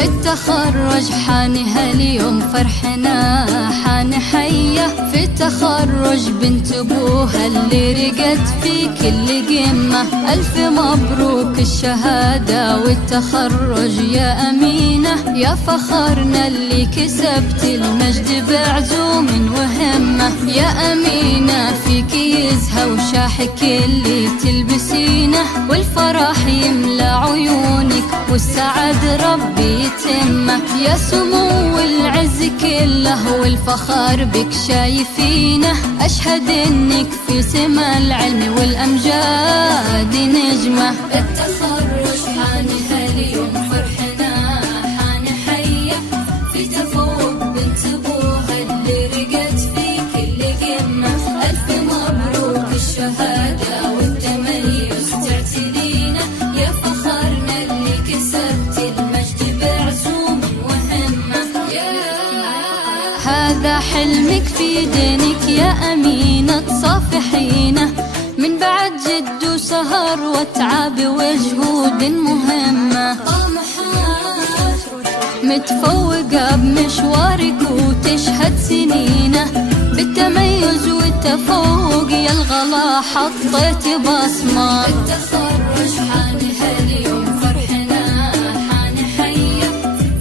التخرج حان هاليوم فرحنا حان حية في التخرج بنت ابوها اللي رقت في كل قمة. ألف مبروك الشهادة والتخرج يا أمينة، يا فخرنا اللي كسبت المجد بعزوم وهمة. يا أمينة فيك يزهى وشاحك اللي تلبسينه، والفرح يملى عيونك والسعد ربي يتمه. يا سمو العز كله والفخر بك شايفينه، أشهد إنك في سما العلم والأمجاد نجمة. التخرج حان هاليوم فرحنا حان حية في تفوق بنت أبوها اللي رقت في كل قمة. ألف مبروك الشهادة والتميز تعتلينا، يا فخرنا اللي كسبت المجد بعزوم وهمة. هذا حلمك في دينك يا أمينة تصافحينه، من بعد جد وسهر وتعب وجهود مهمة. متفوقة بمشوارك وتشهد سنينه، بالتميز والتفوق يا الغلا حطيت بصمة. التخرج حان هاليوم فرحنا حان حية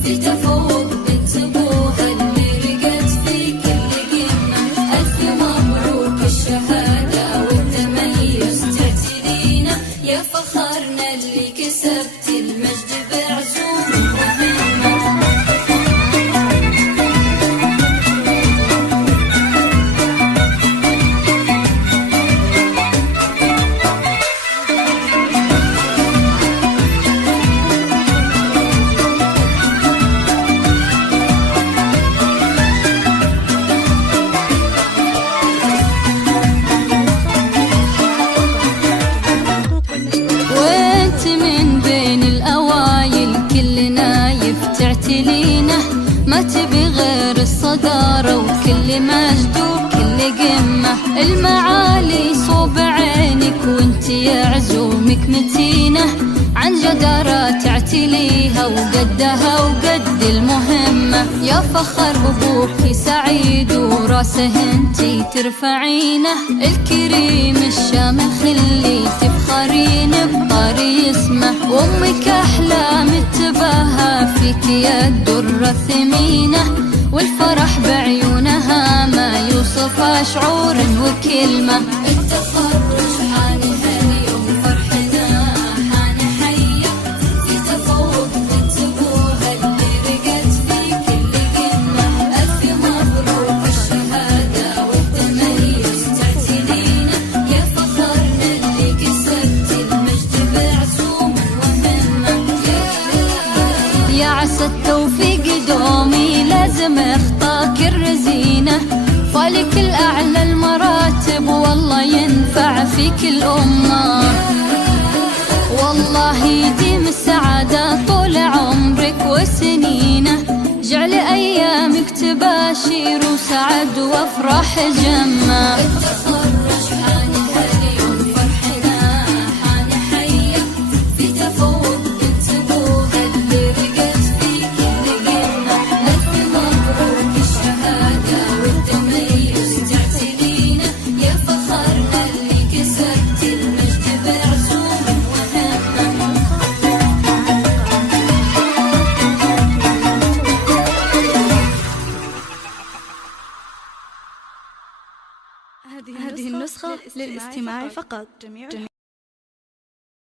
في تفوق بنت أبوها اللي رقت في كل قمة. ألف مبروك الشهادة والتميز تعتلينا، يا فخرنا اللي كسبت المجد بعزوم وهمة. تعتلينه ما تبي غير الصدارة وكل مجد وكل قمة. المعالي صوب عينك وانت يا عزومك متينة، عن جدارة تعتليها وقدها وقد المهمة. يا فخر أبوك سعيد وراسه انتي ترفعينه، الكريم الشامل خلي تفخرين بطاري اسمه. وامك أحلام التباهى فيك يا الدرة الثمينة، والفرح بعيونها ما يوصف شعور وكلمة. التخرج حان هاليوم فرحنا حان حية في تفوق بنت أبوها اللي رقت في كل قمة. ألف مبروك الشهادة والتميز تعتلينا، يا فخرنا اللي كسبت المجد بعزوم وهمة. يا عسى التوفيق دومي لازم اخطاك الرزينة، فالك الأعلى المراتب والله ينفع فيك الأمة. والله يديم السعادة طول عمرك وسنينه، جعل أيامك تباشير وسعد وافراح جمة. التخرج حان هاليوم فرحنا حان حية في تفوق بنت أبوها اللي رقت في كل قمة. ألف مبروك الشهادة والتميز تعتلينا، يا فخرنا اللي كسبت المجد بعزوم وهمة. هذه النسخة للاستماع فقط.